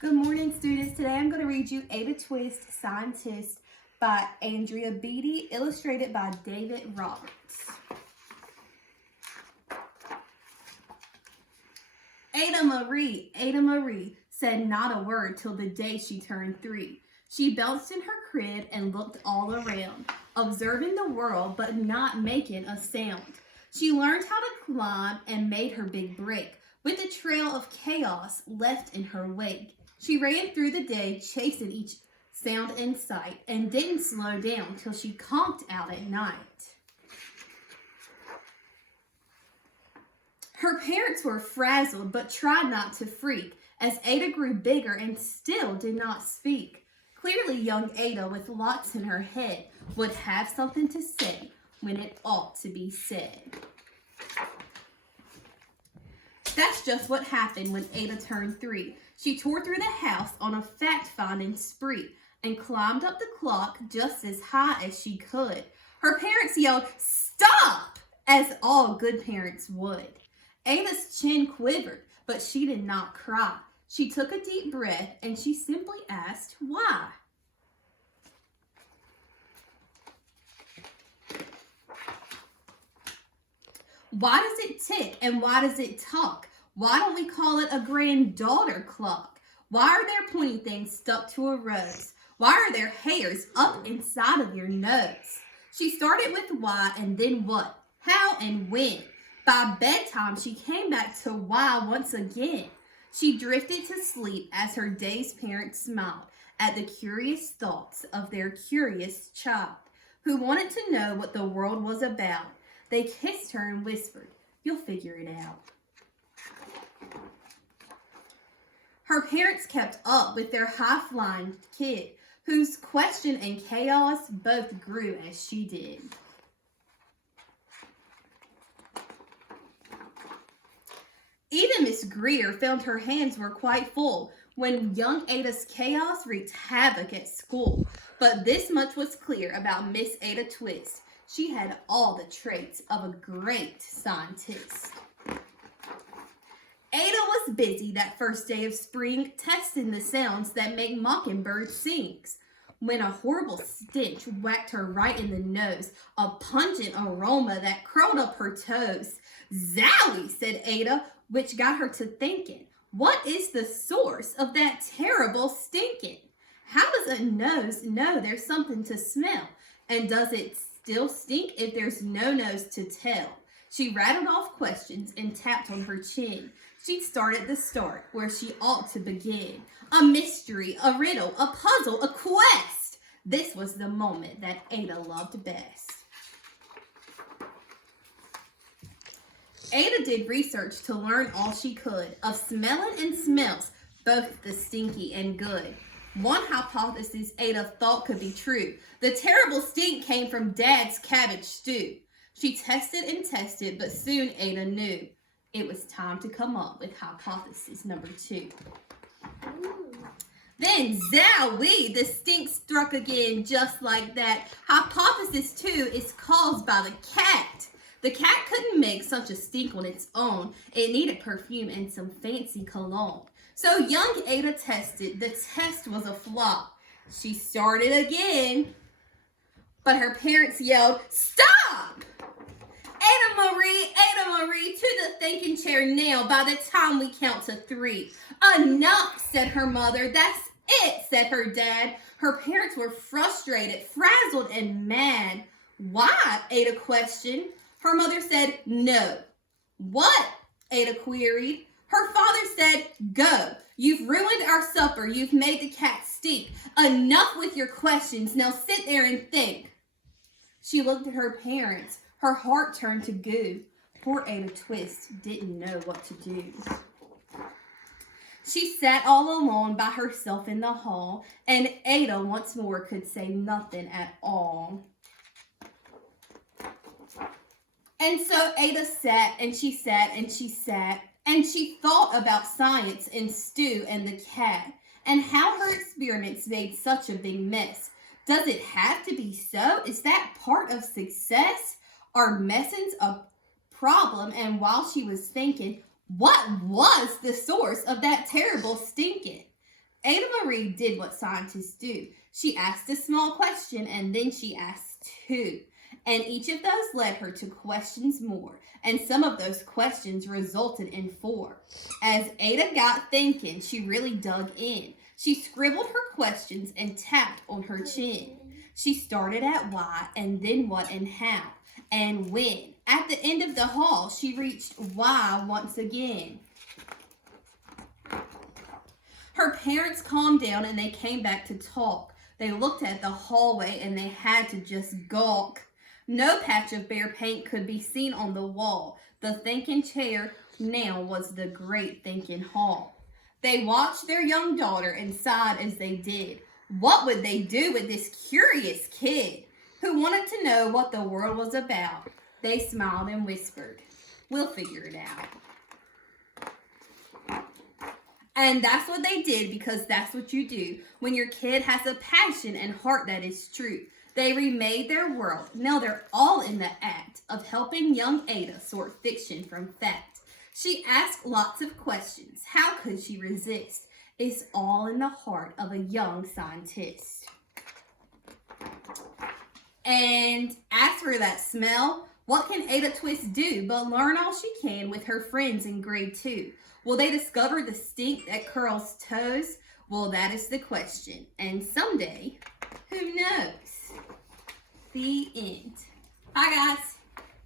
Good morning, students. Today I'm going to read you Ada Twist, Scientist by Andrea Beatty, illustrated by David Roberts. Ada Marie, said not a word till the day she turned 3. She bounced in her crib and looked all around, observing the world but not making a sound. She learned how to climb and made her big break, with a trail of chaos left in her wake. She ran through the day, chasing each sound in sight, and didn't slow down till she conked out at night. Her parents were frazzled, but tried not to freak, as Ada grew bigger and still did not speak. Clearly, young Ada, with lots in her head, would have something to say when it ought to be said. That's just what happened when Ada turned 3. She tore through the house on a fact-finding spree and climbed up the clock just as high as she could. Her parents yelled, "Stop!" as all good parents would. Ada's chin quivered, but she did not cry. She took a deep breath and she simply asked, "Why?" Why does it tick and why does it talk? Why don't we call it a granddaughter clock? Why are there pointy things stuck to a rose? Why are there hairs up inside of your nose? She started with why and then what, how and when. By bedtime, she came back to why once again. She drifted to sleep as her dazed parents smiled at the curious thoughts of their curious child, who wanted to know what the world was about. They kissed her and whispered, "You'll figure it out." Her parents kept up with their high-flying kid, whose question and chaos both grew as she did. Even Miss Greer found her hands were quite full when young Ada's chaos wreaked havoc at school. But this much was clear about Miss Ada Twist. She had all the traits of a great scientist. Ada was busy that first day of spring, testing the sounds that make mockingbirds sing, when a horrible stench whacked her right in the nose, a pungent aroma that curled up her toes. "Zowie," said Ada, which got her to thinking, what is the source of that terrible stinking? How does a nose know there's something to smell? And does it still stink if there's no nose to tell? She rattled off questions and tapped on her chin. She'd start at the start, where she ought to begin. A mystery, a riddle, a puzzle, a quest. This was the moment that Ada loved best. Ada did research to learn all she could of smelling and smells, both the stinky and good. One hypothesis Ada thought could be true. The terrible stink came from Dad's cabbage stew. She tested and tested, but soon Ada knew it was time to come up with hypothesis number 2. Then, zowie, the stink struck again just like that. Hypothesis 2 is caused by the cat. The cat couldn't make such a stink on its own. It needed perfume and some fancy cologne. So young Ada tested. The test was a flop. She started again, but her parents yelled, "Stop! Ada Marie, to the thinking chair now by the time we count to 3. "Enough," said her mother. "That's it," said her dad. Her parents were frustrated, frazzled, and mad. "Why?" Ada questioned. Her mother said, "No." "What?" Ada queried. Her father said, "Go. You've ruined our supper. You've made the cat stink. Enough with your questions. Now sit there and think." She looked at her parents. Her heart turned to goo. Poor Ada Twist didn't know what to do. She sat all alone by herself in the hall, and Ada once more could say nothing at all. And so Ada sat and she sat and she sat, and she thought about science and Stu and the cat, and how her experiments made such a big mess. Does it have to be so? Is that part of success? Are messings a problem? And while she was thinking, what was the source of that terrible stinking? Ada Marie did what scientists do. She asked a small question and then she asked two. And each of those led her to questions more. And some of those questions resulted in four. As Ada got thinking, she really dug in. She scribbled her questions and tapped on her chin. She started at why and then what and how and when. At the end of the hall, she reached why once again. Her parents calmed down and they came back to talk. They looked at the hallway and they had to just gawk. No patch of bare paint could be seen on the wall. The thinking chair now was the great thinking hall. They watched their young daughter and sighed as they did. What would they do with this curious kid who wanted to know what the world was about? They smiled and whispered, "We'll figure it out." And that's what they did, because that's what you do when your kid has a passion and heart that is true. They remade their world. Now they're all in the act of helping young Ada sort fiction from fact. She asked lots of questions. How could she resist? It's all in the heart of a young scientist. And as for that smell, what can Ada Twist do but learn all she can with her friends in grade 2? Will they discover the stink that curls toes? Well, that is the question. And someday, who knows? The end. Bye, guys.